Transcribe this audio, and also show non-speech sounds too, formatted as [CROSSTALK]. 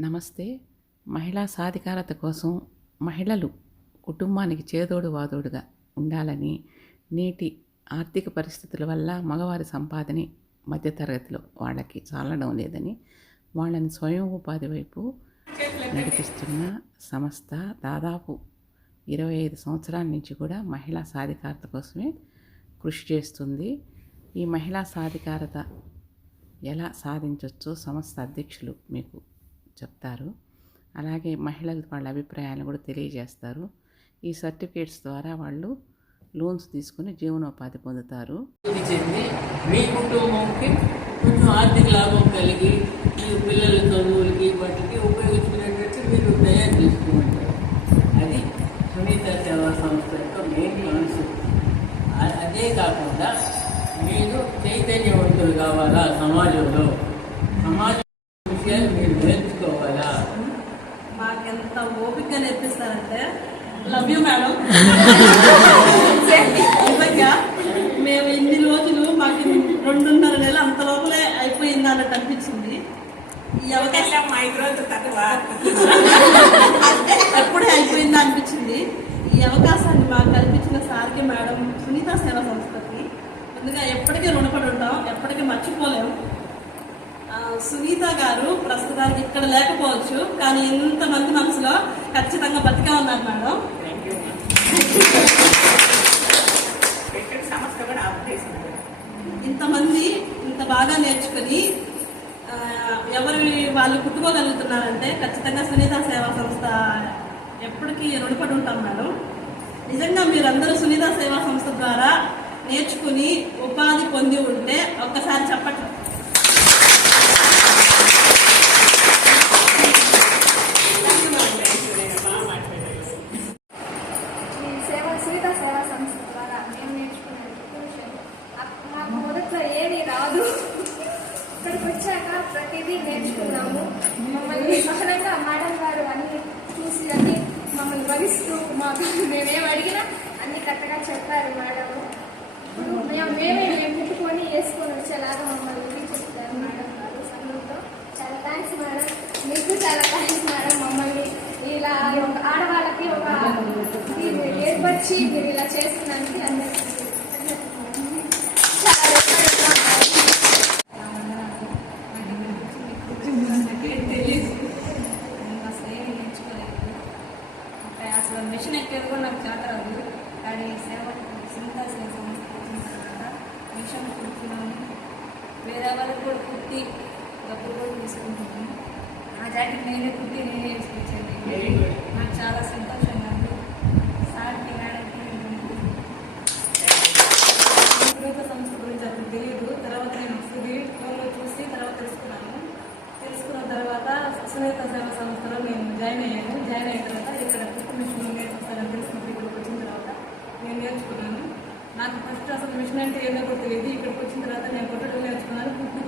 నమస్తే. మహిళా సాధికారత కోసం మహిళలు కుటుంబానికి చేదోడు వాదోడుగా ఉండాలని నేటి ఆర్థిక పరిస్థితుల వల్ల మగవారి సంపాదనే మధ్యతరగతిలో వాళ్ళకి చాలడం లేదని వాళ్ళని స్వయం ఉపాధి వైపు నడిపిస్తున్న సంస్థ దాదాపు ఇరవై ఐదు సంవత్సరాల నుంచి కూడా మహిళా సాధికారత కోసమే కృషి చేస్తుంది. ఈ మహిళా సాధికారత ఎలా సాధించవచ్చో సంస్థ అధ్యక్షులు మీకు చెప్తారు. అలాగే మహిళలు వాళ్ళ అభిప్రాయాలను కూడా తెలియజేస్తారు. ఈ సర్టిఫికేట్స్ ద్వారా వాళ్ళు లోన్స్ తీసుకుని జీవనోపాధి పొందుతారు. మీ కుటుంబంకి కొంచెం ఆర్థిక లాభం కలిగి మీ పిల్లల చదువులకి వాటికి ఉపయోగించుకునేటట్టు మీరు తయారు చేసుకుంటారు అది సునీత సేవా సంస్థ యొక్క మెయిన్ కాన్సెప్ట్ అదే కాకుండా మీరు చైతన్యవంతులు కావాలా సమాజంలో? సమాజ మాకెంత ఓపిక నేర్పిస్తారంటే లవ్ యూ మేడం మేము ఇన్ని రోజులు మాకు రెండున్నర నెలలు అంత లోపలే అయిపోయింది అన్నట్టు అనిపించింది. ఈ అవకాశం ఎప్పుడే అయిపోయింది అనిపించింది. ఈ అవకాశాన్ని మాకు కల్పించిన సార్కి మేడం సునీత సేవా సంస్థకి. ముందుగా ఎప్పటికీ రుణపడి ఉంటాం ఎప్పటికీ మర్చిపోలేము సునీత గారు ప్రస్తుతానికి ఇక్కడ లేకపోవచ్చు కానీ ఇంతమంది మనసులో ఖచ్చితంగా బతికే ఉన్నారు మేడం. ఇంతమంది ఇంత బాగా నేర్చుకుని ఎవరు వాళ్ళు కుట్టుకోగలుగుతున్నారంటే ఖచ్చితంగా సునీత సేవా సంస్థ ఎప్పటికీ రుణపడి ఉంటాం మేడం. నిజంగా మీరందరూ సునీత సేవా సంస్థ ద్వారా నేర్చుకుని ఉపాధి పొంది ఉంటే ఒక్కసారి చెప్పండి ఈ సేవ సునీత సేవా సంస్థ ద్వారా మేము నేర్చుకునే విషయం మాకు మొదట్లో ఏమీ రాదు. ఇక్కడికి వచ్చాక ప్రతిదీ నేర్చుకున్నాము. మమ్మల్ని సహనంగా మేడం గారు అన్ని చూసి అన్ని మమ్మల్ని భరిస్తూ మాకు [LAUGHS] మేమేం అడిగినా అన్ని కరెక్ట్గా చెప్పారు మేడం. ఇప్పుడు మేము మేమే మేము పెట్టుకొని వేసుకొని వచ్చేలాగా మమ్మల్ని ఇది చెప్తారు మేడం గారు. సహనంతో చాలా థ్యాంక్స్ మేడం. మీకు చాలా థ్యాంక్స్ మేడం. మమ్మల్ని ఇలా ఒక ఆడవాళ్ళకి ఒక ఏర్పరిచి మీరు ఇలా చేస్తున్నందుకు అందరికీ చాలా నాకేం తెలియదు నేను అసలు ఏమీ నేర్చుకోలేదు అంటే అసలు మిషన్ ఎక్కేది కూడా నాకు చేత రాదు. కానీ సేవ సునీత సేవ సంస్థ వచ్చిన తర్వాత మిషన్ కుడుతున్నాను వేరే వాళ్ళకి కూడా కుట్టి డబ్బులు కూడా తీసుకుంటున్నాను ఆ జాకెట్ నేనే కుట్టి నేనే వేసుకొచ్చాను నాకు చాలా సంతోషంగా ఉంది సార్కి మేడంకి సునీత సంస్థ గురించి అప్పుడు తెలియదు తర్వాత నేను ఒకసారి ఫోన్లో చూసి తర్వాత తెలుసుకున్నాను తెలుసుకున్న తర్వాత సునీత సేవ సంస్థలో నేను జాయిన్ అయ్యాను. జాయిన్ అయిన తర్వాత ఇక్కడ కుట్టు మిషన్ నేర్పిస్తారని తెలిసినప్పుడు ఇక్కడికి వచ్చిన తర్వాత నేను నేర్చుకున్నాను. నాకు ఫస్ట్ అసలు మిషన్ అంటే ఏదో కూడా తెలియదు. ఇక్కడికి వచ్చిన తర్వాత నేను కొట్టడం నేర్చుకున్నాను. కుట్టు